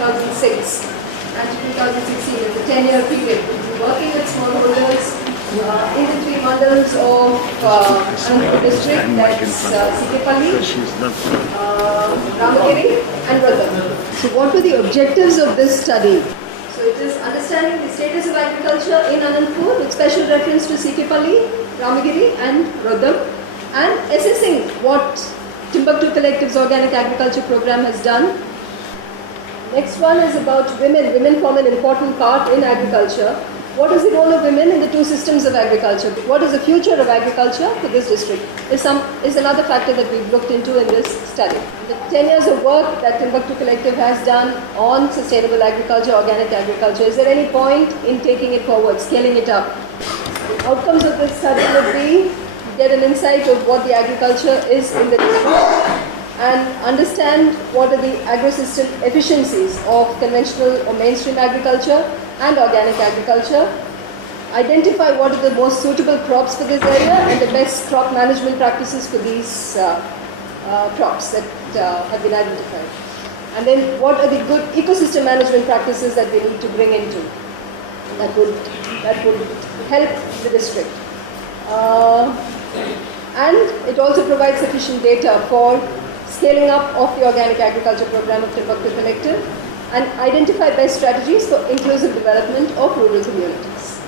2006 and 2016, it's a 10-year period. We've been working with smallholders in the 3 mandals of Anantapur district, that's Sikepalli, Ramagiri and Radham. So what were the objectives of this study? So it is understanding the status of agriculture in Anantapur with special reference to Sikepalli, Ramagiri and Radham, and assessing what Timbuktu Collective's organic agriculture program has done. Next one is about women. Women form an important part in agriculture. What is the role of women in the 2 systems of agriculture? What is the future of agriculture for this district? Is another factor that we've looked into in this study. The 10 years of work that Timbuktu Collective has done on sustainable agriculture, organic agriculture, is there any point in taking it forward, scaling it up? The outcomes of this study would be get an insight of what the agriculture is in the district and understand what are the agro-system efficiencies of conventional or mainstream agriculture and organic agriculture, identify what are the most suitable crops for this area and the best crop management practices for these crops that have been identified. And then what are the good ecosystem management practices that we need to bring into that would help the district. And it also provides sufficient data for scaling up of the organic agriculture program of Timbuktu Collective and identify best strategies for inclusive development of rural communities.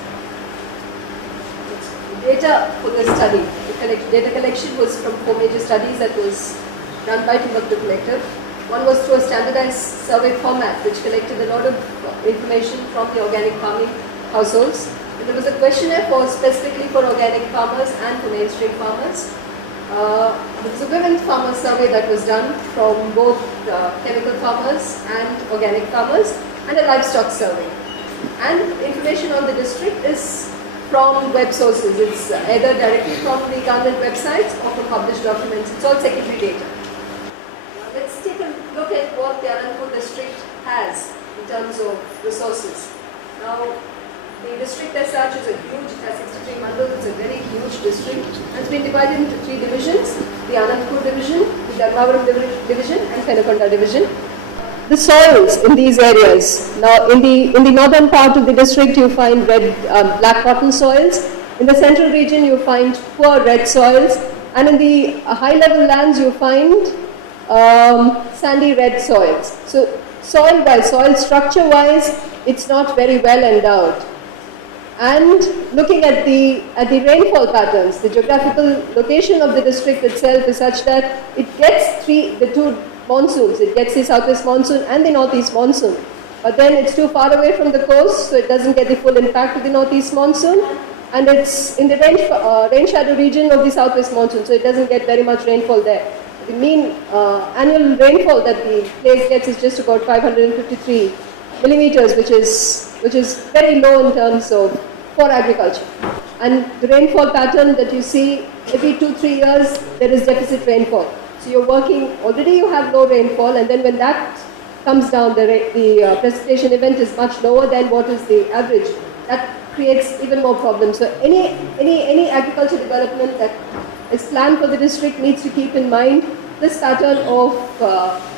Data for this study. The data collection was from 4 major studies that was done by Timbuktu Collective. One was through a standardized survey format which collected a lot of information from the organic farming households. And there was a questionnaire specifically for organic farmers and for mainstream farmers. There was a women farmer survey that was done from both chemical farmers and organic farmers, and a livestock survey. And information on the district is from web sources. It's either directly from the government websites or from published documents. It's all secondary data. Now let's take a look at what the Anantapur district has in terms of resources. Now, the district as such is a huge, it has 63 mandals, it's a very huge district. And it's been divided into 3 divisions, the Anantapur division, the Dharmavaram division and Penukonda division. The soils in these areas, now in the northern part of the district you find black cotton soils, in the central region you find poor red soils, and in the high level lands you find sandy red soils. So soil-wise, soil structure-wise, it's not very well endowed. And looking at the rainfall patterns, the geographical location of the district itself is such that it gets the 2 monsoons. It gets the southwest monsoon and the northeast monsoon. But then it's too far away from the coast, so it doesn't get the full impact of the northeast monsoon. And it's in the rain shadow region of the southwest monsoon, so it doesn't get very much rainfall there. The mean annual rainfall that the place gets is just about 553 millimeters, which is very low in terms of for agriculture. And the rainfall pattern that you see, every 2-3 years there is deficit rainfall. So you're working, already you have low rainfall, and then when that comes down, the precipitation event is much lower than what is the average. That creates even more problems. So any agriculture development that is planned for the district needs to keep in mind this pattern of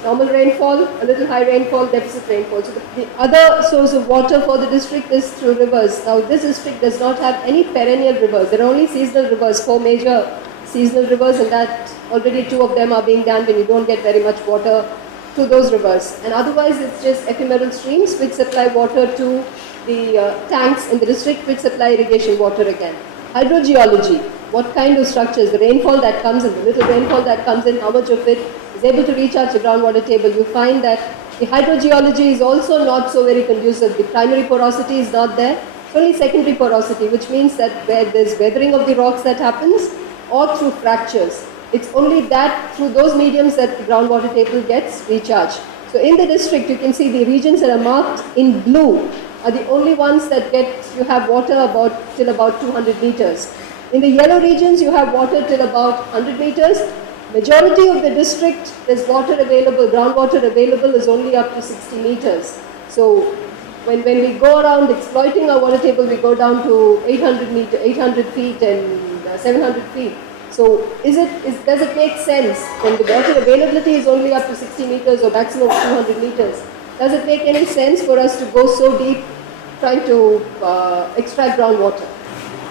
normal rainfall, a little high rainfall, deficit rainfall. So the other source of water for the district is through rivers. Now this district does not have any perennial rivers. There are only seasonal rivers, 4 major seasonal rivers, and that already 2 of them are being dammed when you don't get very much water to those rivers. And otherwise it's just ephemeral streams which supply water to the tanks in the district which supply irrigation water again. Hydrogeology, what kind of structures, the rainfall that comes in, the little rainfall that comes in, how much of it is able to recharge the groundwater table. You find that the hydrogeology is also not so very conducive. The primary porosity is not there. It's only secondary porosity, which means that where there's weathering of the rocks that happens or through fractures. It's only that through those mediums that the groundwater table gets recharged. So in the district, you can see the regions that are marked in blue are the only ones that you have water till about 200 meters. In the yellow regions, you have water till about 100 meters. Majority of the district, there's water available, groundwater available is only up to 60 meters. So when we go around exploiting our water table, we go down to 800 feet and 700 feet. So does it make sense when the water availability is only up to 60 meters or maximum of 200 meters? does it make any sense for us to go so deep trying to extract groundwater?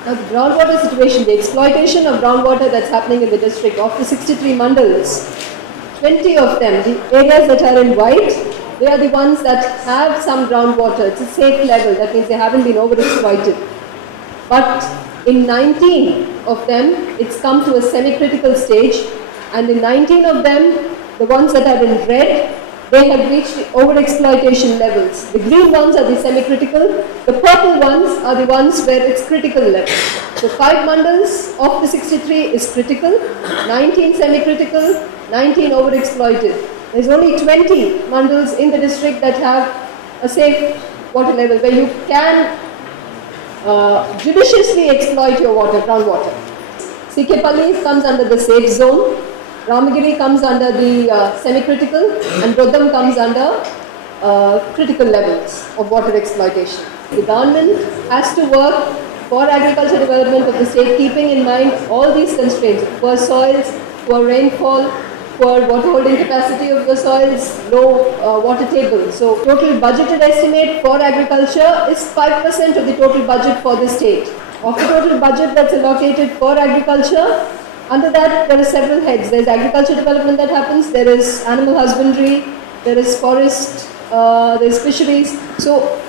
Now the groundwater situation, the exploitation of groundwater that's happening in the district, of the 63 mandals, 20 of them, the areas that are in white, they are the ones that have some groundwater. It's a safe level, that means they haven't been overexploited. But in 19 of them, it's come to a semi-critical stage, and in 19 of them, the ones that are in red, they have reached the overexploitation levels. The green ones are the semi-critical, the purple ones are the ones where it's critical level. So 5 mandals of the 63 is critical, 19 semi-critical, 19 overexploited. There's only 20 mandals in the district that have a safe water level where you can judiciously exploit your water, groundwater. Sikepalli comes under the safe zone, Ramagiri comes under the semi-critical, and Brodam comes under critical levels of water exploitation. The government has to work for agriculture development of the state, keeping in mind all these constraints: poor soils, poor rainfall, poor water holding capacity of the soils, low water table. So total budgeted estimate for agriculture is 5% of the total budget for the state. Of the total budget that's allocated for agriculture, under that there are several heads. There is agriculture development that happens, there is animal husbandry, there is forest, there is fisheries. So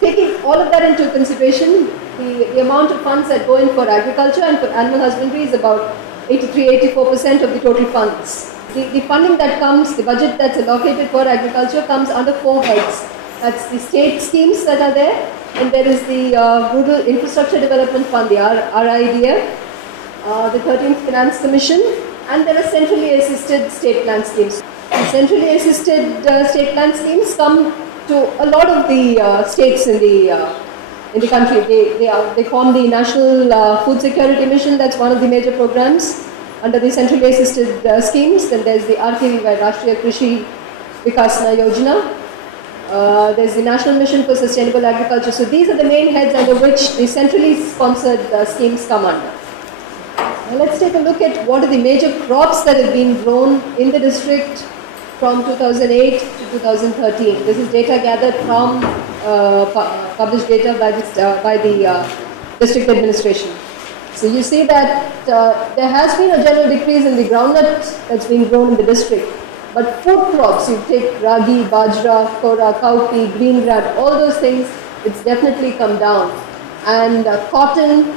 taking all of that into consideration, the amount of funds that go in for agriculture and for animal husbandry is about 83-84% of the total funds. The funding that comes, the budget that's allocated for agriculture comes under 4 heads. That's the state schemes that are there, and there is the Rural Infrastructure Development Fund, the RIDF, the 13th Finance Commission, and there are centrally assisted state plan schemes. The centrally assisted state plan schemes come to a lot of the states in the country. They form the National Food Security Mission. That's one of the major programs under the centrally assisted schemes. Then there's the RKVY, Rashtriya Krishi Vikasana Yojana. There's the National Mission for Sustainable Agriculture. So these are the main heads under which the centrally sponsored schemes come under. Now let's take a look at what are the major crops that have been grown in the district from 2008 to 2013. This is data gathered from published data by the district administration. So you see that there has been a general decrease in the groundnut that's been grown in the district. But food crops, you take ragi, bajra, kora, cowpea, green gram, all those things, it's definitely come down. And cotton,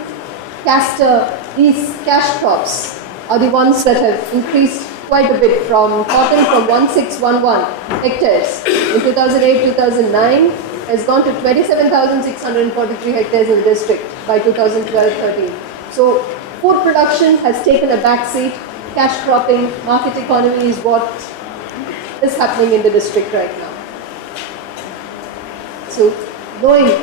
castor, these cash crops are the ones that have increased quite a bit from cotton from 1611 hectares in 2008-2009 has gone to 27,643 hectares in the district by 2012-13. So food production has taken a back seat. Cash cropping, market economy is what is happening in the district right now. So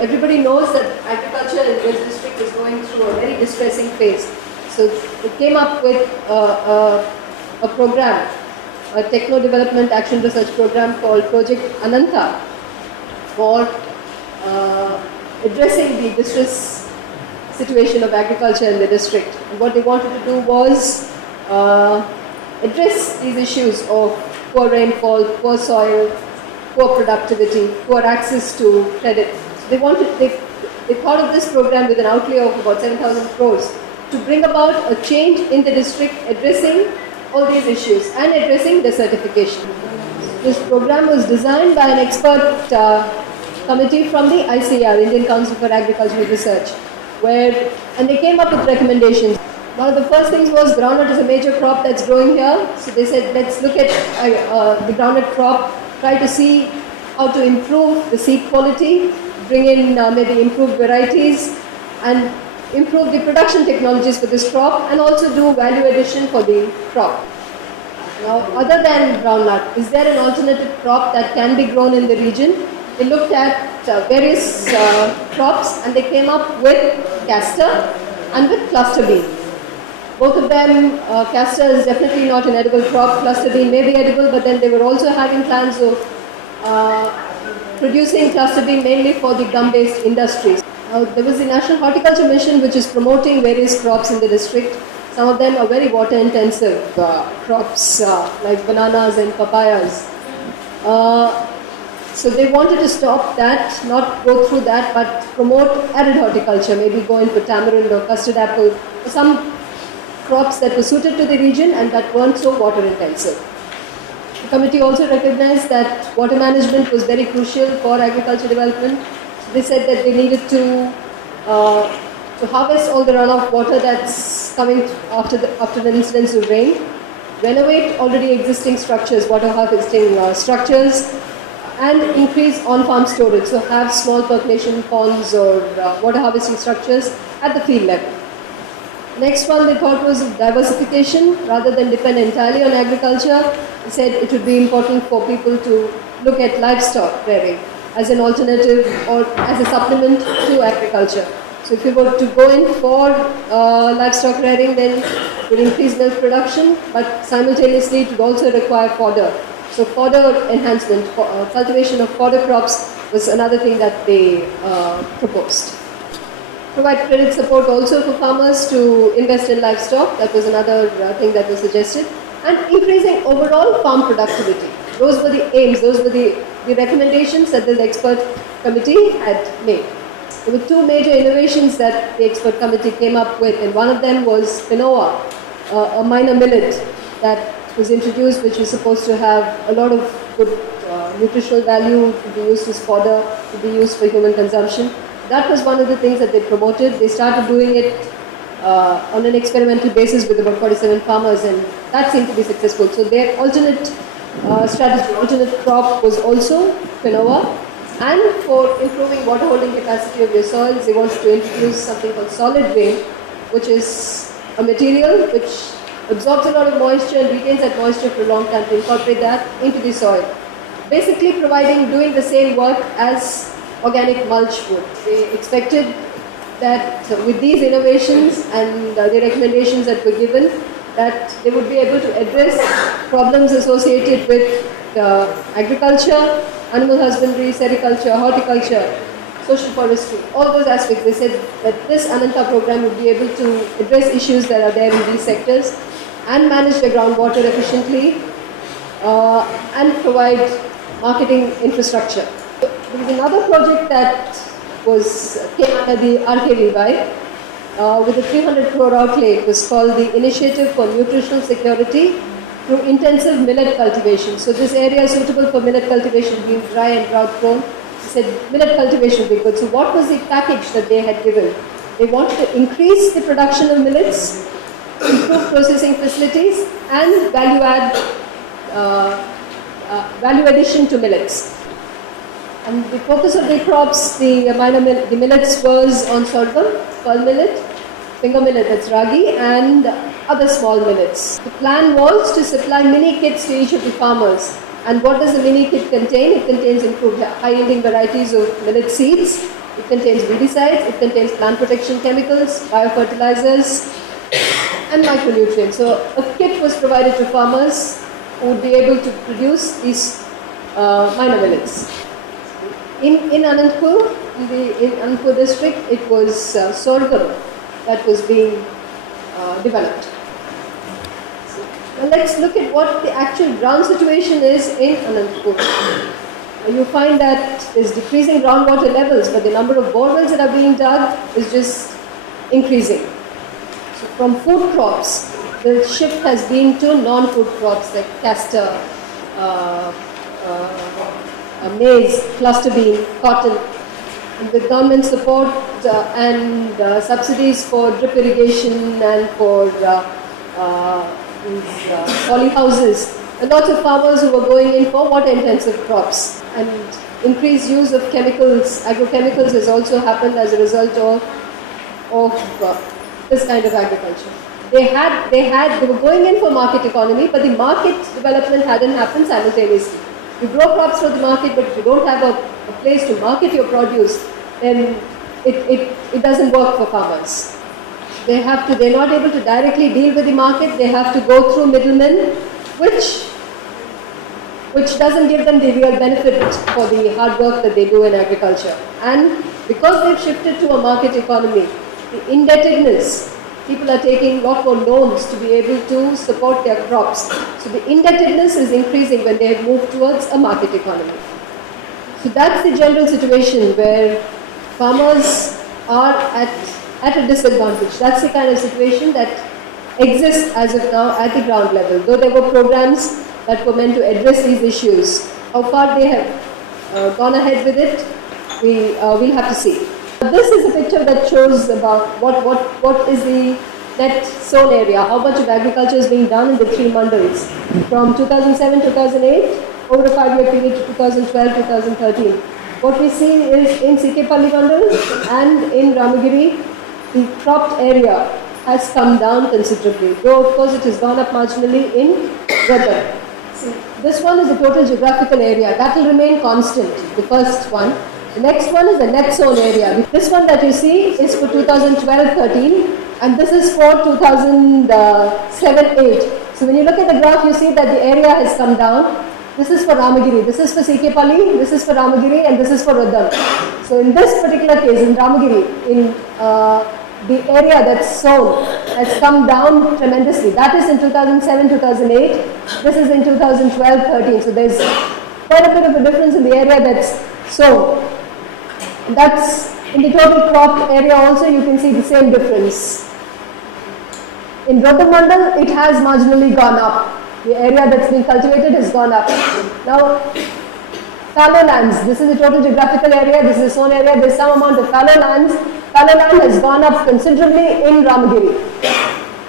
everybody knows that agriculture in this district is going through a very distressing phase. So it came up with a program, a Techno Development Action Research Program called Project Ananta for addressing the distress situation of agriculture in the district. And what they wanted to do was address these issues of poor rainfall, poor soil, poor productivity, poor access to credit. So they thought of this program with an outlay of about 7,000 crores to bring about a change in the district addressing all these issues and addressing desertification. This program was designed by an expert committee from the ICR, Indian Council for Agricultural Research, and they came up with recommendations. One of the first things was groundnut is a major crop that's growing here. So they said, let's look at the groundnut crop, try to see how to improve the seed quality, bring in maybe improved varieties, and improve the production technologies for this crop, and also do value addition for the crop. Now, other than groundnut, is there an alternative crop that can be grown in the region? They looked at various crops and they came up with castor and with cluster bean. Both of them, castor is definitely not an edible crop, cluster bean may be edible, but then they were also having plans of producing cluster bean mainly for the gum-based industries. There was the National Horticulture Mission which is promoting various crops in the district. Some of them are very water-intensive crops like bananas and papayas. So they wanted to stop that, not go through that, but promote arid horticulture, maybe go in for tamarind or custard apple, or some crops that were suited to the region and that weren't so water intensive. The committee also recognized that water management was very crucial for agriculture development. So they said that they needed to harvest all the runoff water that's coming after the incidence of rain, renovate already existing structures, water harvesting structures, and increase on-farm storage. So have small percolation ponds or water harvesting structures at the field level. Next one they thought was diversification rather than depend entirely on agriculture. They said it would be important for people to look at livestock rearing as an alternative or as a supplement to agriculture. So if you were to go in for livestock rearing, then it would increase milk production, but simultaneously it would also require fodder. So fodder enhancement, cultivation of fodder crops was another thing that they proposed. Provide credit support also for farmers to invest in livestock. That was another thing that was suggested. And increasing overall farm productivity. Those were the aims, those were the recommendations that the expert committee had made. There were two major innovations that the expert committee came up with, and one of them was quinoa, a minor millet that was introduced, which was supposed to have a lot of good nutritional value, to be used as fodder, to be used for human consumption. That was one of the things that they promoted. They started doing it on an experimental basis with about 47 farmers, and that seemed to be successful. So their alternate strategy, alternate crop was also quinoa. And for improving water holding capacity of your soils, they wanted to introduce something called solid grain, which is a material which absorbs a lot of moisture and retains that moisture for a long time, to incorporate that into the soil. Basically doing the same work as organic mulch would. They expected that with these innovations and the recommendations that were given, that they would be able to address problems associated with agriculture, animal husbandry, sericulture, horticulture, social forestry, all those aspects. They said that this Ananta program would be able to address issues that are there in these sectors and manage the groundwater efficiently and provide marketing infrastructure. There was another project that came under the RKVY with a 300 crore outlay. It was called the Initiative for Nutritional Security through Intensive Millet Cultivation. So this area is suitable for millet cultivation, being dry and drought prone. They said millet cultivation would be good. So what was the package that they had given? They wanted to increase the production of millets, improve processing facilities, and value addition to millets. And the focus of the crops, the millets was on sorghum, pearl millet, finger millet, that's ragi, and other small millets. The plan was to supply mini kits to each of the farmers. And what does the mini kit contain? It contains improved high-yielding varieties of millet seeds. It contains weedicides. It contains plant protection chemicals, biofertilizers, and micronutrients. So a kit was provided to farmers who would be able to produce these minor millets. In Anantapur, in Anantapur district, it was sorghum that was being developed. So, now let's look at what the actual ground situation is in Anantapur. You find that there's decreasing groundwater levels, but the number of borewells that are being dug is just increasing. So from food crops, the shift has been to non-food crops like castor, maize, cluster bean, cotton. And with government support and subsidies for drip irrigation and for polyhouses, lots of farmers who were going in for water-intensive crops, and increased use of chemicals, agrochemicals, has also happened as a result of this kind of agriculture. They were going in for market economy, but the market development hadn't happened simultaneously. You grow crops for the market, but if you don't have a place to market your produce, then it doesn't work for farmers. They're not able to directly deal with the market. They have to go through middlemen, which doesn't give them the real benefit for the hard work that they do in agriculture. And because they've shifted to a market economy, the indebtedness, people are taking a lot more loans to be able to support their crops. So the indebtedness is increasing when they have moved towards a market economy. So that's the general situation where farmers are at a disadvantage. That's the kind of situation that exists as of now at the ground level. Though there were programs that were meant to address these issues, how far they have gone ahead with it, we'll have to see. This is a picture that shows about what is the net sown area, how much of agriculture is being done in the three mandals from 2007-2008 over a 5-year period to 2012-2013. What we see is in Sikepalli mandal and in Ramagiri, the cropped area has come down considerably, though of course it has gone up marginally in Radha. This one is the total geographical area. That will remain constant, the first one. The next one is the net sown area. This one that you see is for 2012-13 and this is for 2007-8. So when you look at the graph, you see that the area has come down. This is for Ramagiri, this is for Sikepalli, this is for Ramagiri and this is for Radam. So in this particular case, in Ramagiri, in the area that's sown has come down tremendously. That is in 2007-2008. This is in 2012-13. So there's quite a bit of a difference in the area that's sown. That's in the total cropped area also you can see the same difference. In Radha Mandal it has marginally gone up. The area that's been cultivated has gone up. Now fallow lands, this is the total geographical area, this is the sown area, there is some amount of fallow lands. Fallow land has gone up considerably in Ramagiri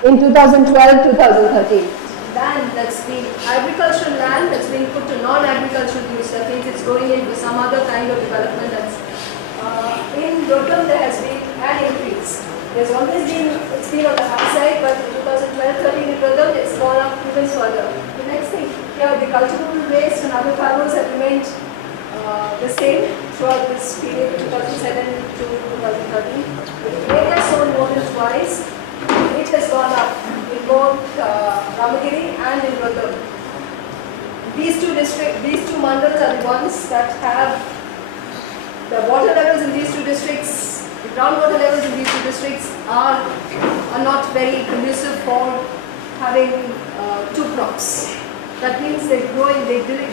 in 2012-2013. Land that's been agricultural land that's been put to non-agricultural use, that means it's going into some other kind of development. That's in Rodam there has been an increase. There's always been, it's been on the high side, but in 2012-13 in Rodam it's gone up even further. The next thing, here the cultivable waste and other cargoes have remained the same throughout this period, 2007 to 2013. The area sown more than twice, it has gone up in both Ramagiri and in Rodam. These two mandals are the ones that have the water levels in these two districts. The groundwater levels in these two districts are not very conducive for having two crops. That means they're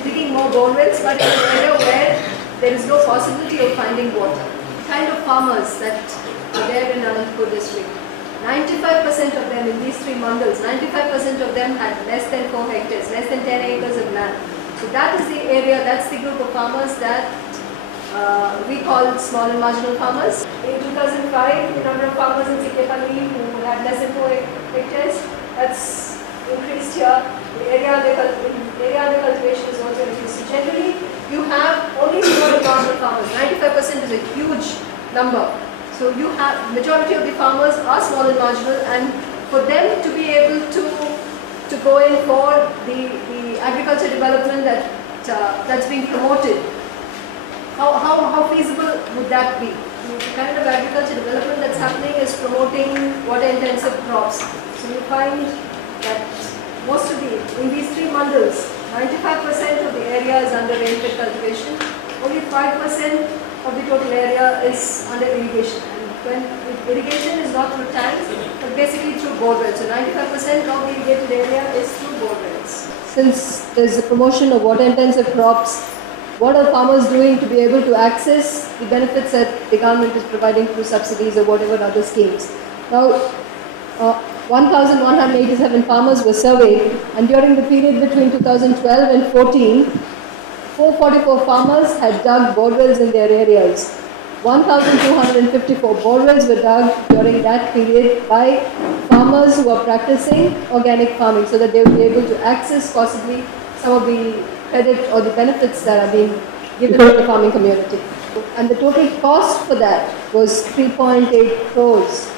digging more borewells, but in an area where there is no possibility of finding water. The kind of farmers that are there in Anantapur district, 95% of them in these three mandals, 95% of them had less than 4 hectares, less than 10 acres of land. So that is the area, that's the group of farmers that we call small and marginal farmers. In 2005, the number of farmers in Sikepalli who had less than 4 hectares, that's increased here. The area under cultivation is also increased. So generally, you have only small and marginal farmers. 95% is a huge number. So you have majority of the farmers are small and marginal, and for them to be able to go in for the agriculture development that's being promoted, how feasible would that be? The kind of agriculture development that's happening is promoting water-intensive crops. So you find that most of in these three mandals, 95% of the area is under rainfed cultivation. Only 5% of the total area is under irrigation. And when irrigation is not through tanks, but basically through borewells. So 95% of the irrigated area is through borewells. Since there's a promotion of water-intensive crops, what are farmers doing to be able to access the benefits that the government is providing through subsidies or whatever other schemes? Now, 1,187 farmers were surveyed, and during the period between 2012 and 14, 444 farmers had dug borewells in their areas. 1,254 borewells were dug during that period by farmers who are practicing organic farming, so that they will be able to access possibly some of the credit or the benefits that are being given to the farming community. And the total cost for that was 3.8 crores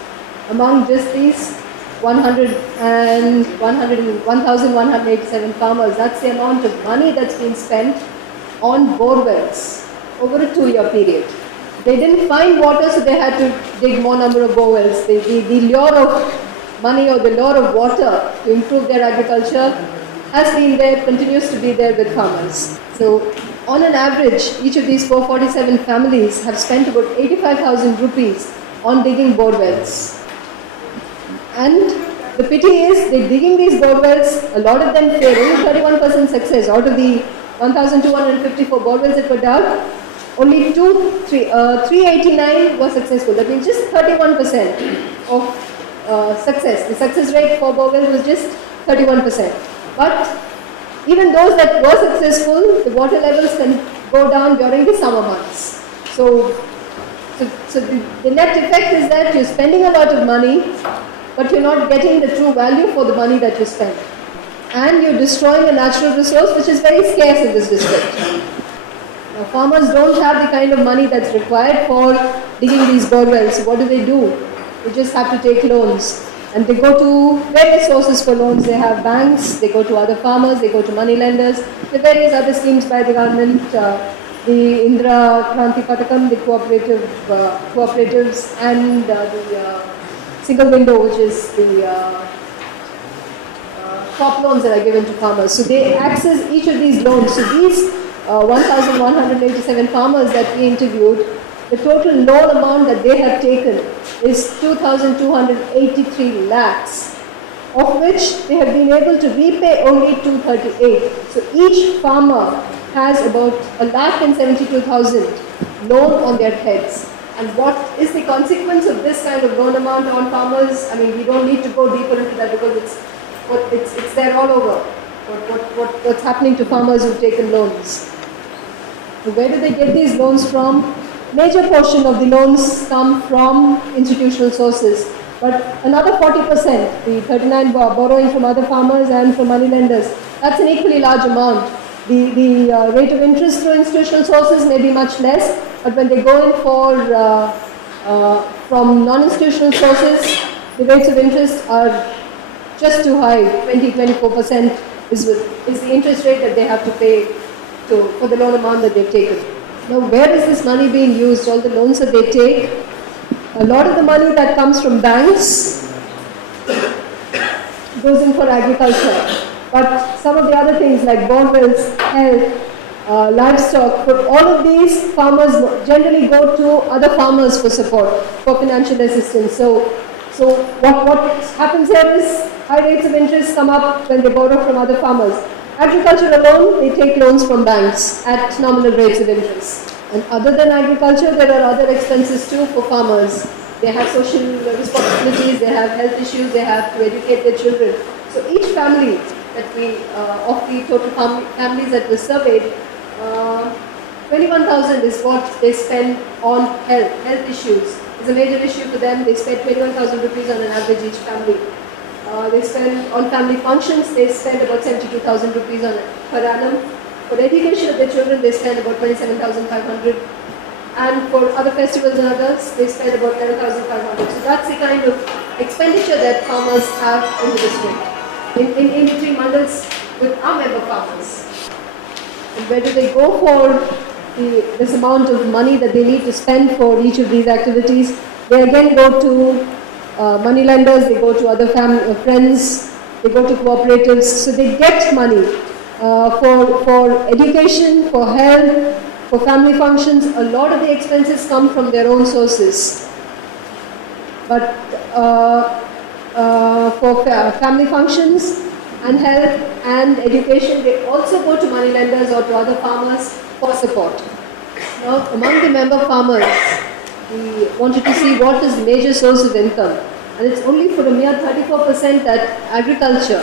among just these 1,187 farmers. That's the amount of money that's been spent on borewells over a 2-year period. They didn't find water, so they had to dig more number of borewells. The lure of money or the lure of water to improve their agriculture has been there, continues to be there with farmers. So on an average, each of these 447 families have spent about 85,000 rupees on digging borewells. And the pity is, they're digging these borewells, a lot of them fail, only 31% success. Out of the 1,254 borewells that were dug, only 389 were successful. That means just 31% of success. The success rate for borewell was just 31%. But even those that were successful, the water levels can go down during the summer months. So the net effect is that you're spending a lot of money, but you're not getting the true value for the money that you spend. And you're destroying a natural resource which is very scarce in this district. Now, farmers don't have the kind of money that's required for digging these borewells. So what do? They just have to take loans. And they go to various sources for loans. They have banks, they go to other farmers, they go to money lenders, the various other schemes by the government, the Indra Kranti Patakam, the cooperatives, and the single window, which is the crop loans that are given to farmers. So they access each of these loans. So these 1,187 farmers that we interviewed, the total loan amount that they have taken is 2,283 lakhs, of which they have been able to repay only 238. So each farmer has about 1,72,000 loan on their heads. And what is the consequence of this kind of loan amount on farmers? I mean, we don't need to go deeper into that because it's there all over. What's happening to farmers who've taken loans? So where do they get these loans from? Major portion of the loans come from institutional sources, but another 40%, the 39 borrowing from other farmers and from money lenders, that's an equally large amount. The rate of interest through institutional sources may be much less, but when they go in for from non-institutional sources, the rates of interest are just too high. 20-24% is the interest rate that they have to pay for the loan amount that they've taken. Now, where is this money being used? All the loans that they take, a lot of the money that comes from banks goes in for agriculture. But some of the other things like borewells, health, livestock, but all of these farmers generally go to other farmers for support, for financial assistance. So what happens here is high rates of interest come up when they borrow from other farmers. Agriculture alone, they take loans from banks at nominal rates of interest. And other than agriculture, there are other expenses too for farmers. They have social responsibilities, they have health issues, they have to educate their children. So each family that of the total families that were surveyed, 21,000 is what they spend on health issues. It's a major issue for them. They spend 21,000 rupees on an average each family. They spend on family functions, they spend about 72,000 rupees per annum. For the education of their children, they spend about 27,500. And for other festivals and others, they spend about 11,500. So that's the kind of expenditure that farmers have in the district. In the three mandals with our member farmers. And where do they go for this amount of money that they need to spend for each of these activities? They again go to money lenders, they go to other friends, they go to cooperatives. So they get money for education, for health, for family functions. A lot of the expenses come from their own sources. But for family functions and health and education, they also go to money lenders or to other farmers for support. Now, among the member farmers, we wanted to see what is the major source of income. And it's only for a mere 34% that agriculture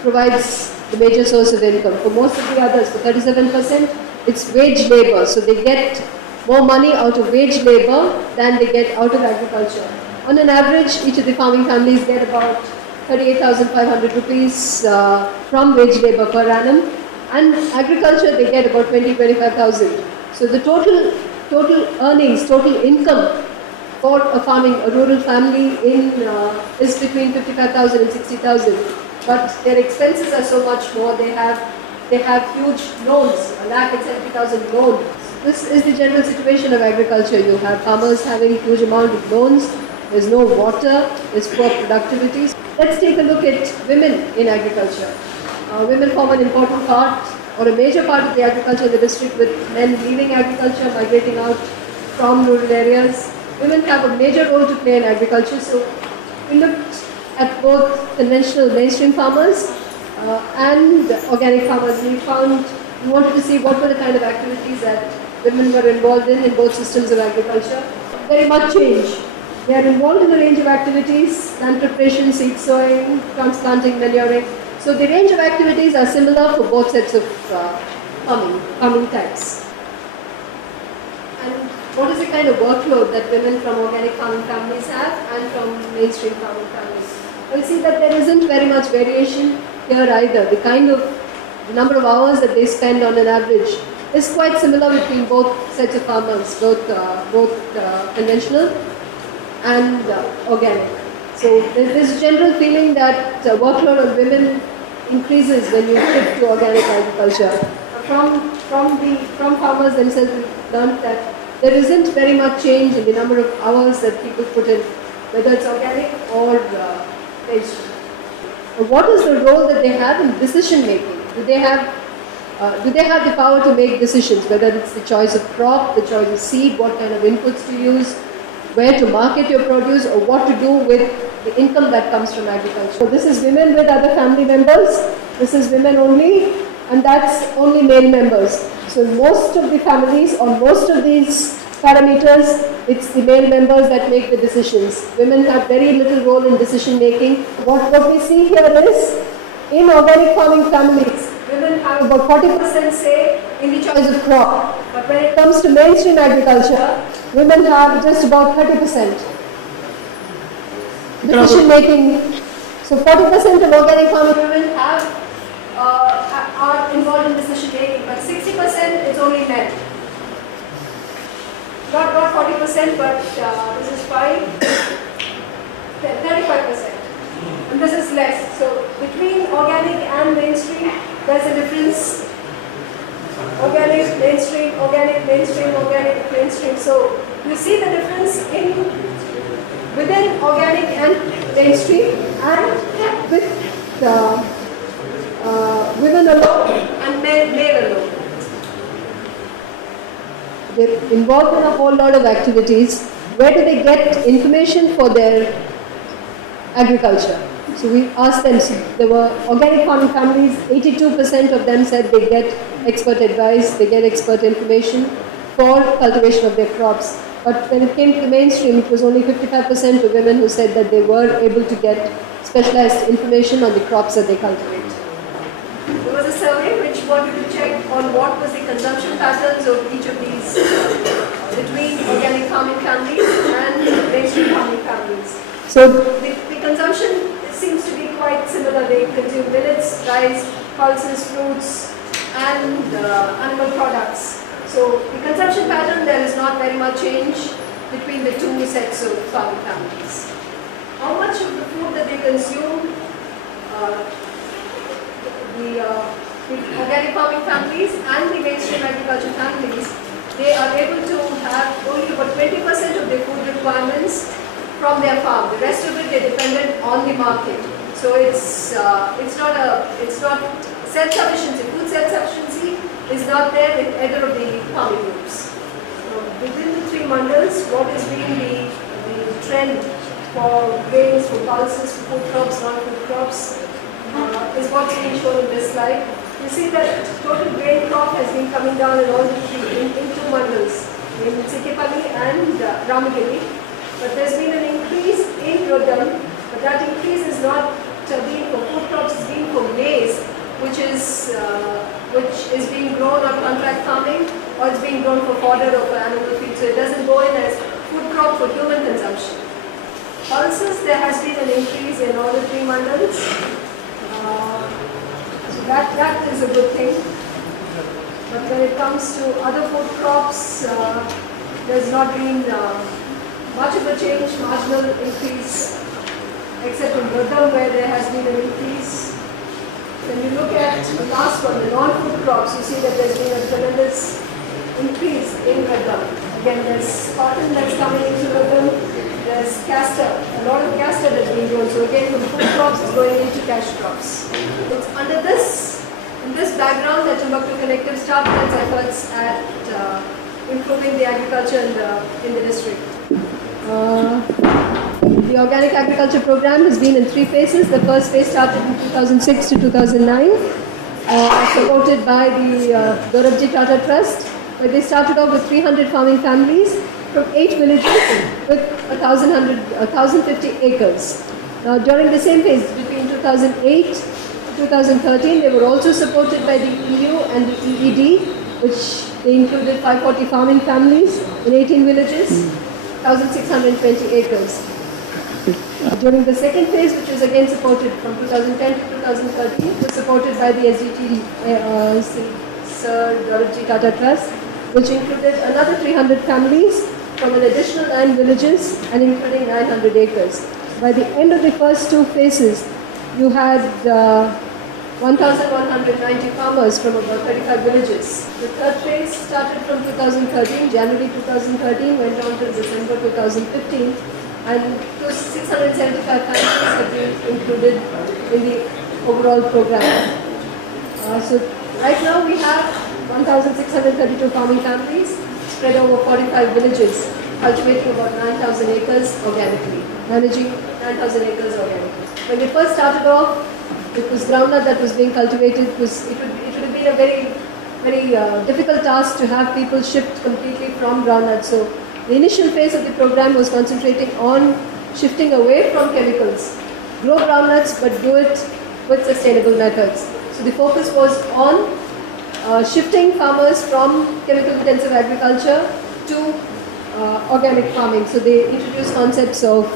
provides the major source of income. For most of the others, for 37%, it's wage labor. So they get more money out of wage labor than they get out of agriculture. On an average, each of the farming families get about 38,500 rupees from wage labor per annum. And agriculture, they get about 25,000. So the total earnings, total income for a rural family is between 55,000 and 60,000. But their expenses are so much more. They have huge loans, 1,70,000 loans. This is the general situation of agriculture. You have farmers having huge amount of loans. There's no water. There's poor productivity. Let's take a look at women in agriculture. Women form an important part or a major part of the agriculture in the district, with men leaving agriculture, migrating out from rural areas. Women have a major role to play in agriculture. So we looked at both conventional mainstream farmers and organic farmers. We wanted to see what were the kind of activities that women were involved in both systems of agriculture. Very much change. They are involved in a range of activities: land preparation, seed sowing, transplanting, manuring. So the range of activities are similar for both sets of farming types. And what is the kind of workload that women from organic farming families have and from mainstream farming families? We'll see that there isn't very much variation here either. The number of hours that they spend on an average is quite similar between both sets of farmers, both conventional and organic. So there's a general feeling that workload on women increases when you shift to organic agriculture. From farmers themselves, we've learned that there isn't very much change in the number of hours that people put in, whether it's organic or mainstream. What is the role that they have in decision making? Do they have the power to make decisions, whether it's the choice of crop, the choice of seed, what kind of inputs to use, where to market your produce, or what to do with the income that comes from agriculture? So this is women with other family members, this is women only, and that's only male members. So most of the families, on most of these parameters, it's the male members that make the decisions. Women have very little role in decision making. What we see here is, in organic farming families, women have about 40% say in the choice of crop. But when it comes to mainstream agriculture, women have just about 30% decision making. So 40% of organic farming women are involved in decision making, but 60% is only men. Not 40%, but this is 35%. And this is less. So between organic and mainstream, there's a difference. Organic, mainstream, organic, mainstream, organic, mainstream. So you see the difference within organic and mainstream, and with women alone and male alone. They're involved in a whole lot of activities. Where do they get information for their agriculture? So we asked them, so there were organic farming families, 82% of them said they get expert advice, they get expert information for cultivation of their crops. But when it came to the mainstream, it was only 55% of women who said that they were able to get specialized information on the crops that they cultivate. There was a survey which wanted to check on what was the consumption patterns of each of these between organic farming families and mainstream farming families. So the consumption seems to be quite similar. They consume millets, rice, pulses, fruits, and animal products. So the consumption pattern, there is not very much change between the two sets of farming families. How much of the food that they consume, the organic farming families and the mainstream agriculture families, they are able to have only about 20% of their food requirements from their farm. The rest of it, they're dependent on the market. So it's not self-sufficiency. Food self-sufficiency is not there in either of the farming groups. So within the three mandals, what has been the trend for grains, for pulses, for food crops, non-food crops, is what's being shown in this slide. You see that total grain crop has been coming down in all the three, in two mandals, in Sikipalli and Ramagiri. But there's been an increase in Rodam, but that increase is not being for food crops, it's being for maize, which is being grown on contract farming, or it's being grown for fodder or for animal feed. So it doesn't go in as food crop for human consumption. Pulses, there has been an increase in all the three mandals. So that is a good thing. But when it comes to other food crops, there's not been much of a change, marginal increase, except in Rodam where there has been an increase. When you look at the last one, the non-food crops, you see that there's been a tremendous increase in Rodam. Again, there's cotton that's coming into Rodam, there's castor, a lot of castor that's being grown. So again, from food crops, it's going into cash crops. It's under in this background that Timbuktu Connective started its efforts at improving the agriculture in the district. The organic agriculture program has been in three phases. The first phase started in 2006 to 2009, supported by the Dorabji Tata Trust. where they started off with 300 farming families from 8 villages with 1,050 acres. Now, during the same phase, between 2008 to 2013, they were also supported by the EU and the EED, which they included 540 farming families in 18 villages, 1,620 acres. During the second phase, which was again supported from 2010 to 2013, was supported by the SDT Sir Dorothy Tata Trust, which included another 300 families from an additional 9 villages and including 900 acres. By the end of the first two phases, you had 1,190 farmers from about 35 villages. The third phase started from 2013, January 2013, went on till December 2015. And those 675 families have been included in the overall program. So right now we have 1,632 farming families spread over 45 villages, cultivating about 9,000 acres organically, managing 9,000 acres organically. When we first started off, it was groundnut that was being cultivated. It would have been a very difficult task to have people shift completely from groundnut. So the initial phase of the program was concentrating on shifting away from chemicals. Grow groundnuts, but do it with sustainable methods. So the focus was on shifting farmers from chemical-intensive agriculture to organic farming. So they introduced concepts of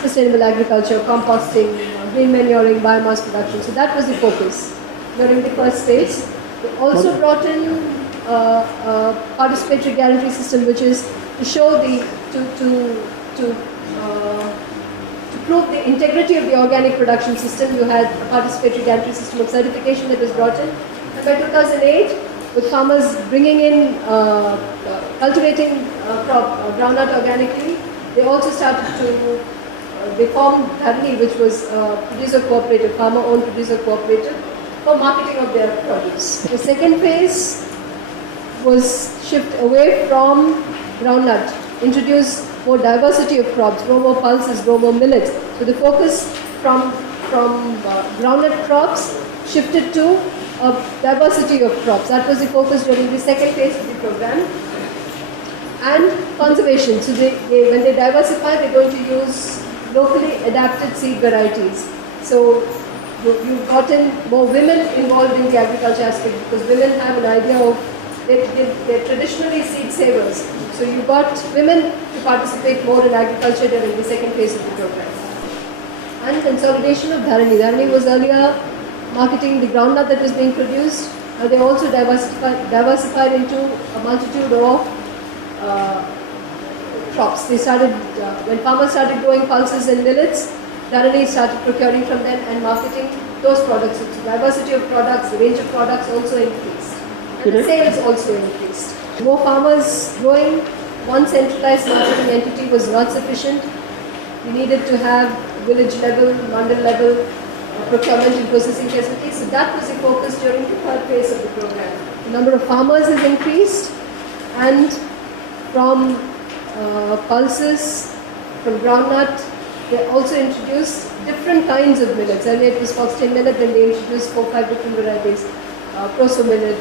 sustainable agriculture, composting, green manuring, biomass production. So that was the focus during the first phase. They also brought in a participatory guarantee system, which is to show to prove the integrity of the organic production system. You had a participatory guarantee system of certification that was brought in. And by 2008, with farmers bringing in, cultivating groundnut organically, they also started to, they formed Dharani, which was a producer cooperative, farmer-owned producer cooperative, for marketing of their produce. The second phase was shift away from groundnut, introduce more diversity of crops, grow more pulses, grow more millets. So the focus from groundnut crops shifted to a diversity of crops. That was the focus during the second phase of the program. And conservation. So when they diversify, they're going to use locally adapted seed varieties. So you've gotten more women involved in the agriculture aspect, because women have an idea of, they're traditionally seed savers. So you got women to participate more in agriculture during the second phase of the program. And consolidation of Dharani. Dharani was earlier marketing the groundnut that was being produced. They also diversified into a multitude of crops. They started, when farmers started growing pulses and millets, Dharani started procuring from them and marketing those products. So the diversity of products, the range of products also increased. And the sales also increased. More farmers growing, one centralized marketing entity was not sufficient. You needed to have village level, mandal level procurement and processing facilities. So that was the focus during the third phase of the program. The number of farmers has increased, and from pulses, from groundnut, they also introduced different kinds of millets. Earlier it was foxtail millet, then they introduced 4-5 different varieties. Proso millet,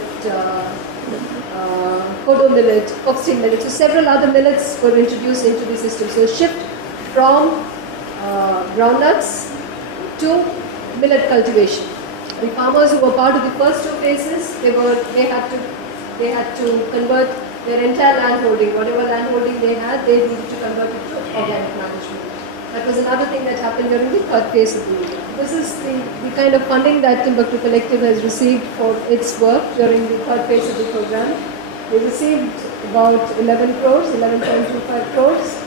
Kodo millet, foxtail millet. So several other millets were introduced into the system. So a shift from groundnuts to millet cultivation. The farmers who were part of the first two phases, they had to convert their entire land holding, whatever land holding they had, they needed to convert it to organic management. That was another thing that happened during the third phase of the program. This is the kind of funding that Timbuktu Collective has received for its work during the third phase of the program. They received about 11 crores, 11.25 crores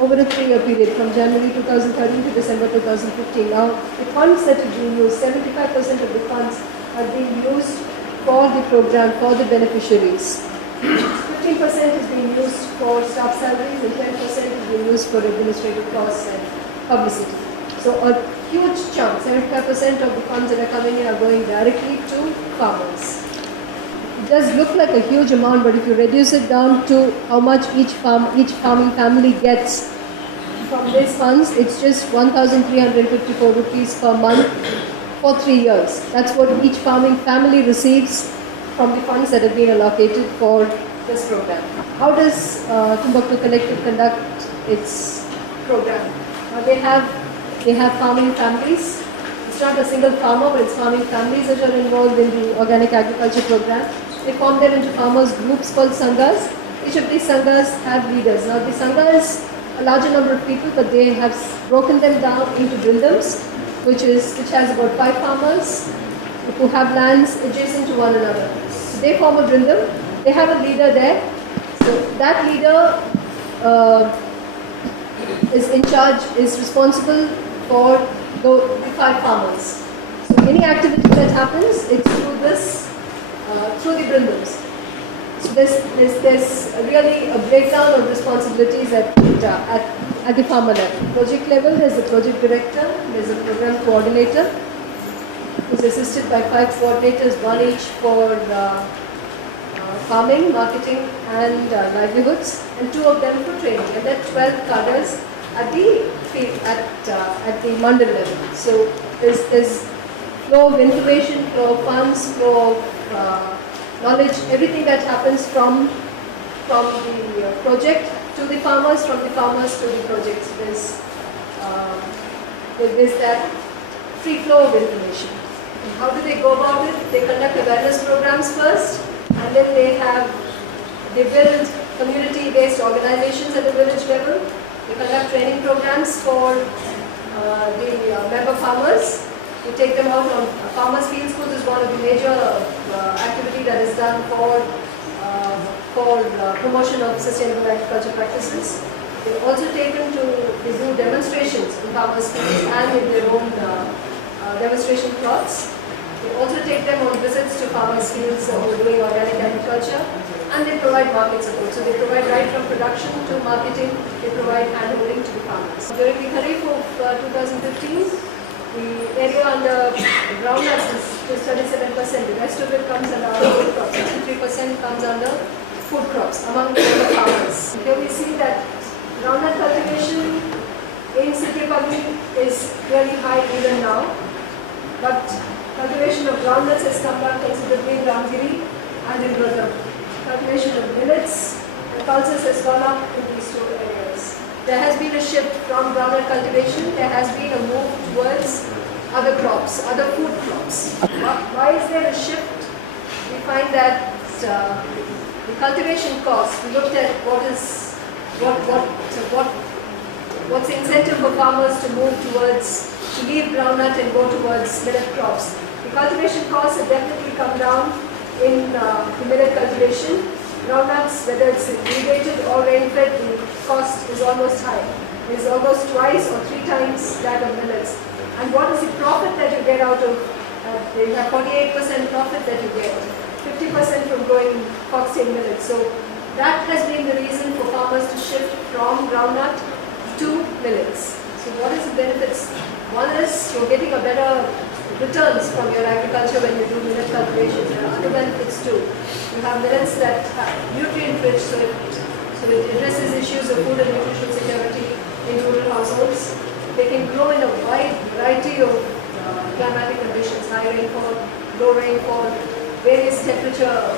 over a 3-year period from January 2013 to December 2015. Now, the funds that are being used, 75% of the funds are being used for the program, for the beneficiaries. 15% is being used for staff salaries and 10% is being used for administrative costs and publicity. So a huge chunk, 75% of the funds that are coming in are going directly to farmers. It does look like a huge amount, but if you reduce it down to how much each farming family gets from these funds, it's just 1,354 rupees per month for 3 years. That's what each farming family receives from the funds that have been allocated for this program. How does Timbuktu Collective conduct its program? They have farming families. It's not a single farmer, but it's farming families that are involved in the organic agriculture program. They form them into farmers groups called sanghas. Each of these sanghas have leaders. Now the sangha is a larger number of people, but they have broken them down into brindams, which has about 5 farmers who have lands adjacent to one another. So they form a brindam. They have a leader there. So that leader is in charge, is responsible for the 5 farmers. So any activity that happens, it's through this, through the brindams. So there's really a breakdown of responsibilities at the farmer level. Project level, there's a project director, there's a program coordinator, who's assisted by 5 coordinators, one each for farming, marketing and livelihoods, and 2 of them for training, and then 12 cadres at the field, at the mandal level. So there's flow of information, flow of funds, flow of knowledge, everything that happens from the project to the farmers, from the farmers to the projects. There's that free flow of information. And how do they go about it? They conduct awareness programs first, and then they build community-based organizations at the village level. They conduct training programs for the member farmers. We take them out on farmers' field schools is one of the major activity that is done for promotion of sustainable agriculture practices. They also take them to do demonstrations in farmers' fields and in their own demonstration plots. They also take them on visits to farmers' fields who are doing organic agriculture, and they provide market support. So they provide right from production to marketing. They provide hand-holding to the farmers. During the Kharif of 2015. The area under groundnuts is just 37%. The rest of it comes under food crops. 63% comes under food crops among the farmers. Here we see that groundnut cultivation in Sitripalli is really high even now. But cultivation of groundnuts has come down considerably in Ramgiri and in Vradam. Cultivation of millets and pulses has gone up in these 2 areas. There has been a shift from groundnut cultivation. There has been a move towards other crops, other food crops. Why is there a shift? We find that the cultivation cost. We looked at what's the incentive for farmers to move towards, to leave groundnut and go towards millet crops. The cultivation costs have definitely come down in the millet cultivation. Groundnuts, whether it's irrigated or rain-fed, the cost is almost high. It is almost twice or 3 times that of millets. And what is the profit that you get out of? You have 48% profit that you get, 50% from growing foxtail millet. So that has been the reason for farmers to shift from groundnut to millets. So what is the benefits? One is you're getting a better returns from your agriculture when you do millet cultivation. There are other benefits too. You have millets that are nutrient rich, so it addresses issues of food and nutrition security in rural households. They can grow in a wide variety of climatic conditions, high rainfall, low rainfall, various temperature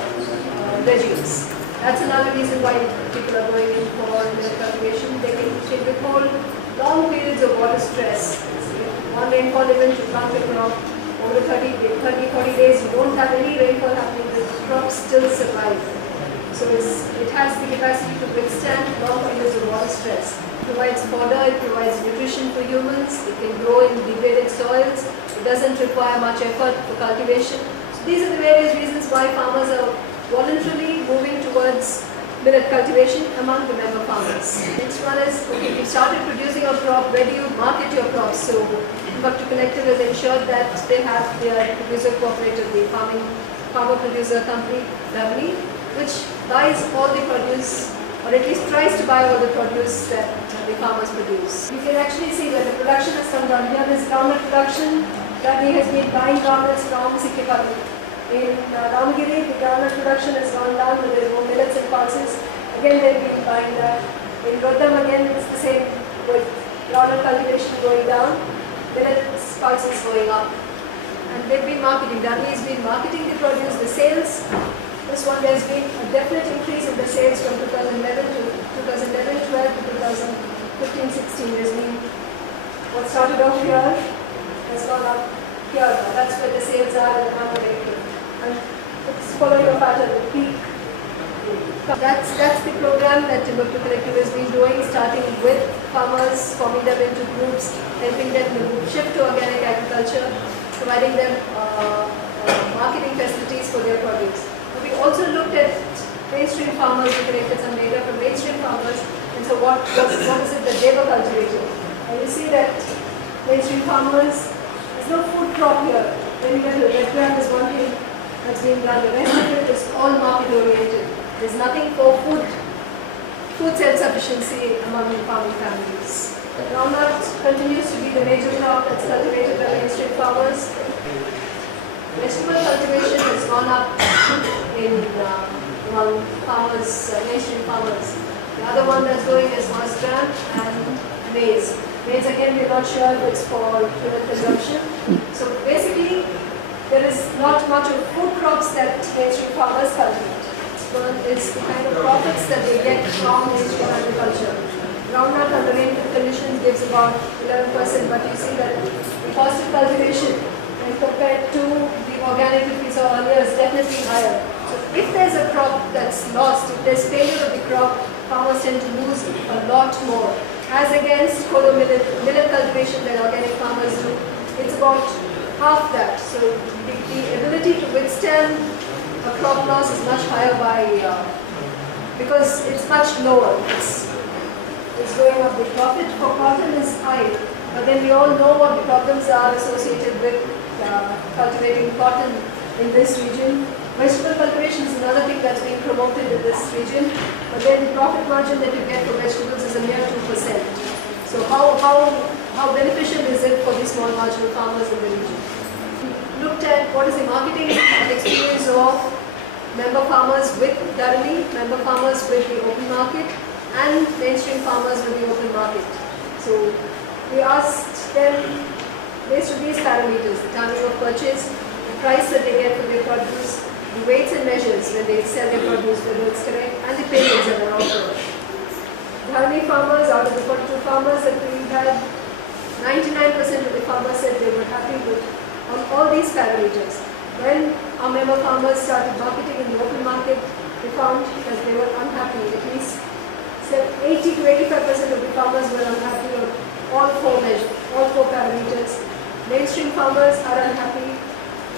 regimes. That's another reason why people are going in for millet cultivation. They can withhold long periods of water stress. One rainfall event, you plant a crop, over 30-40 days you don't have any rainfall happening, the crops still survive. So it has the capacity to withstand long periods of water stress. It provides fodder, it provides nutrition for humans, it can grow in degraded soils, it doesn't require much effort for cultivation. So these are the various reasons why farmers are voluntarily moving towards millet cultivation among the member farmers. Next one is, okay, you started producing a crop, where do you market your crops? So Timbuktu Collective has ensured that they have their producer cooperative, the farmer producer company, Lovely, which buys all the produce, or at least tries to buy all the produce that the farmers produce. You can actually see that the production has come down. Here is groundnut production. Lovely has been buying groundnuts from Sitripalli. In Ramgiri, the groundnut production has gone down, but there are no millets and pulses. Again, they've been buying that. In Vradam, again, it's the same, with groundnut cultivation going down, millets, pulses going up. and they've been marketing. Dudley's been marketing the produce, the sales. This one, there's been a definite increase in the sales from 2011 to 2011, 12 to 2015, 16. There's been what started off here has gone up here. That's where the sales are in the month of April. And it's following a pattern, the peak. That's the program that Timbuktu Collective has been doing, starting with farmers, forming them into groups, helping them to shift to organic agriculture, providing them marketing facilities for their produce. But we also looked at mainstream farmers. We collected some data from mainstream farmers, and so what is it that they were cultivating? And you see that mainstream farmers, there's no food crop here. Very little. Red gram is one thing that's being done. The rest of it is all market oriented. There's nothing for food self-sufficiency among the farming families. Groundnut continues to be the major crop that's cultivated by mainstream farmers. Vegetable cultivation has gone up among farmers, mainstream farmers. The other one that's going is horse gram and maize. Maize again, we're not sure if it's for human consumption. So basically, there is not much of food crops that mainstream farmers cultivate. It's the kind of profits that they get from mainstream agriculture. Groundnut under rainfall conditions gives about 11%, but you see that the cost of cultivation when compared to the organic that we saw earlier is definitely higher. So if there's a crop that's lost, if there's failure of the crop, farmers tend to lose a lot more. As against kodo millet cultivation that organic farmers do, it's about half that. So the ability to withstand a crop loss is much higher because it's much lower. It's going up. The profit for cotton is high, but then we all know what the problems are associated with cultivating cotton in this region. Vegetable cultivation is another thing that's being promoted in this region, but then the profit margin that you get for vegetables is a mere 2%. So how beneficial is it for these small marginal farmers in the region? Looked at what is the marketing experience of member farmers with Dharani, member farmers with the open market, and mainstream farmers with the open market. So we asked them, based on these parameters, the timing of purchase, the price that they get for their produce, the weights and measures when they sell their produce, whether it's correct, and the payments that are offered. Dharani farmers, out of the 42 farmers that we had, 99% of the farmers said they were happy with on all these parameters. When our member farmers started marketing in the open market, we found that they were unhappy. At least 80 to 85% of the farmers were unhappy on all four parameters. Mainstream farmers are unhappy.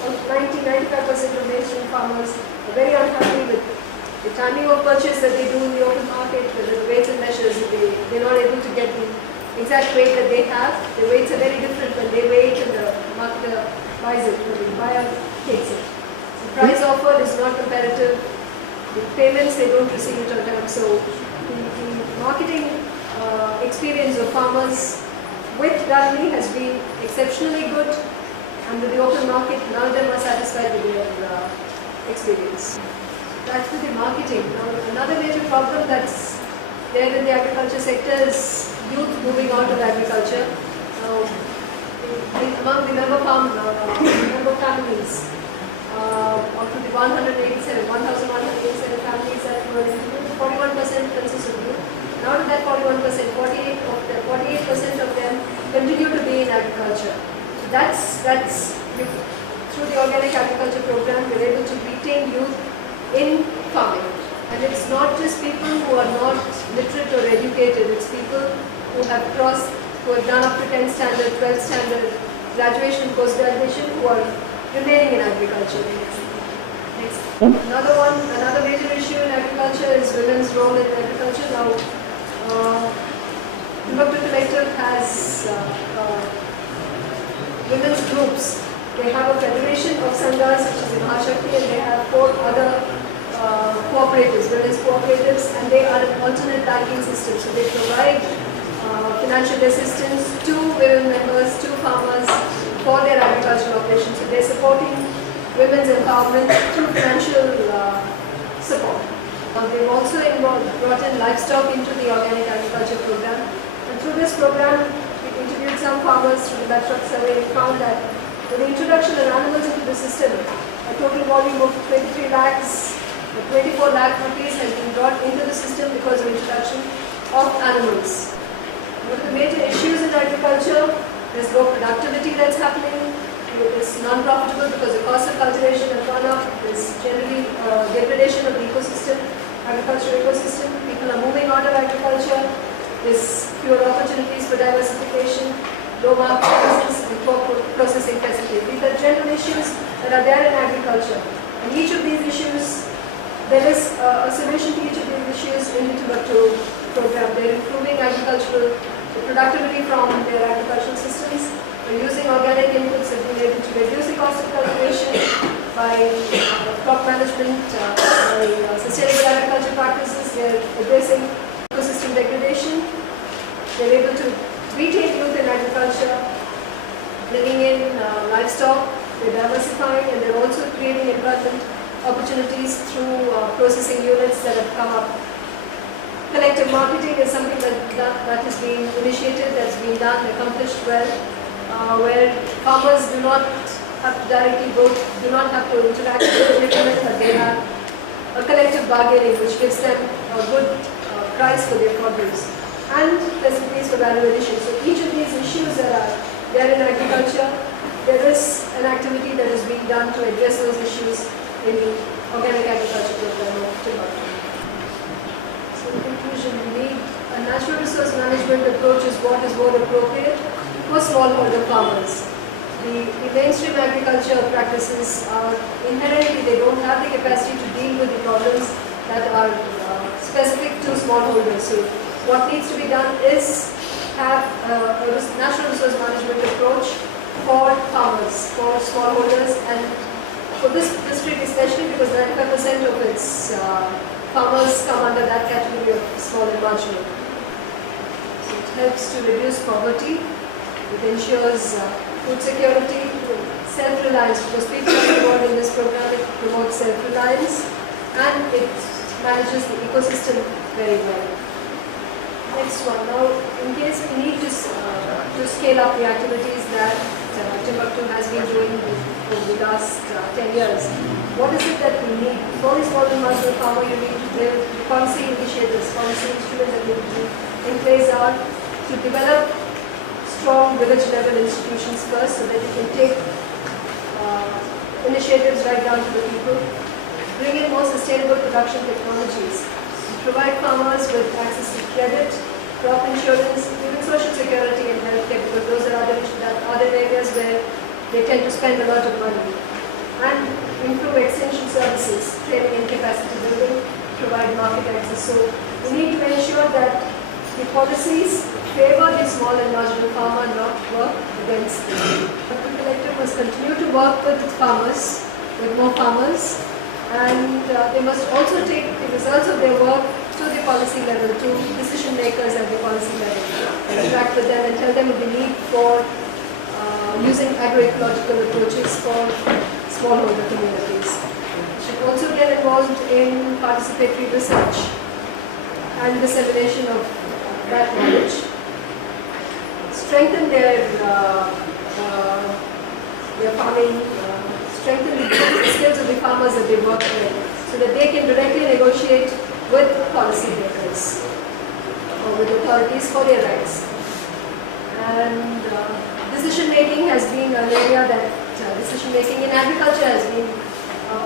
90-95% of mainstream farmers are very unhappy with the timing of purchase that they do in the open market, whether the weights and measures, they're not able to get the exact weight that they have. The weights are very different when they weigh it and the marketer buys it, when the buyer takes it. The price offered is not competitive. The payments, they don't receive it on time. So the marketing experience of farmers with Dharani has been exceptionally good, and with the open market, none of them are satisfied with their experience. That's with the marketing. Now, another major problem that's there in the agriculture sector is youth moving out of agriculture. Now, among the member families, out of the 1,187 families that were interviewed, 41% consists of youth. And out of that 41%, 48% of them continue to be in agriculture. So that's through the organic agriculture program, we're able to retain youth in farming. And it's not just people who are not literate or educated, it's people who have crossed, who have done up to 10th standard, 12th standard, graduation, post-graduation, who are remaining in agriculture. Next. Another major issue in agriculture is women's role in agriculture. Now, Timbuktu Collective has women's groups. They have a federation of Sanghas, which is the Mahashakti, and they have 4 other cooperatives, women's cooperatives, and they are an alternate banking system. So they provide financial assistance to women members, to farmers for their agricultural operations. So they're supporting women's empowerment through financial support. They've also brought in livestock into the organic agriculture program. And through this program, we interviewed some farmers through the Bedrock survey and found that With the introduction of animals into the system, a total volume of 23 lakhs, 24 lakh rupees has been brought into the system because of introduction of animals. One of the major issues in agriculture, there's low productivity that's happening. It's non-profitable because the cost of cultivation has gone up. There's generally degradation of the ecosystem, agricultural ecosystem. People are moving out of agriculture. There's fewer opportunities for diversification, low market presence, and poor processing facilities. These are general issues that are there in agriculture. And each of these issues, there is a solution to each of these issues in the Timbuktu program. They're improving agricultural productivity from their agricultural systems. By using organic inputs, they've been able to reduce the cost of cultivation by crop management, by sustainable agriculture practices. They're addressing ecosystem degradation. They're able to retain youth in agriculture, bringing in livestock. They're diversifying, and they're also creating employment opportunities through processing units that have come up. Collective marketing is something that is being initiated, that's been done, accomplished well, where farmers do not have to directly go, do not have to interact with the middlemen, but they have a collective bargaining which gives them a good price for their produce and facilities for value addition. So each of these issues that are there in agriculture, there is an activity that is being done to address those issues in the organic agriculture program of Timbuktu. So in conclusion, we need a natural resource management approach is what is more appropriate for smallholder farmers. The mainstream agriculture practices are inherently, they don't have the capacity to deal with the problems that are specific to smallholders. So what needs to be done is have a natural resource management approach for farmers, for smallholders, and for this district especially because 95% of its farmers come under that category of small and marginal. So it helps to reduce poverty, it ensures food security, self-reliance, because people are involved in this program, it promotes self-reliance and it manages the ecosystem very well. Next one. Now, in case we need to scale up the activities that Timbuktu has been doing over the last 10 years, what is it that we need? For the small and marginal farmer, you need to build policy initiatives, policy instruments that need to be in place are to develop strong village level institutions first so that you can take initiatives right down to the people, bring in more sustainable production technologies, provide farmers with access to credit, crop insurance, even social security and healthcare, because those are other areas where they tend to spend a lot of money, and improve extension services, training and capacity building, provide market access. So we need to ensure that the policies favor the small and marginal farmer, not work against them. The collective must continue to work with farmers, with more farmers, and they must also take the results of their work to the policy level, to decision makers at the policy level, interact with them and tell them of the need for using agroecological approaches for smallholder communities. Should also get involved in participatory research and dissemination of that knowledge. Strengthen their farming, strengthen the skills of the farmers that they work with, so that they can directly negotiate with policymakers or with authorities for their rights. And decision making has been an area that decision making in agriculture has been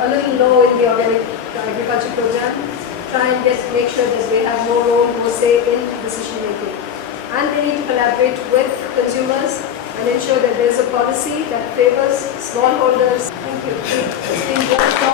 a little low in the organic agriculture program. Try and make sure that they have more role, more say in decision making. And they need to collaborate with consumers and ensure that there is a policy that favors smallholders. Thank you.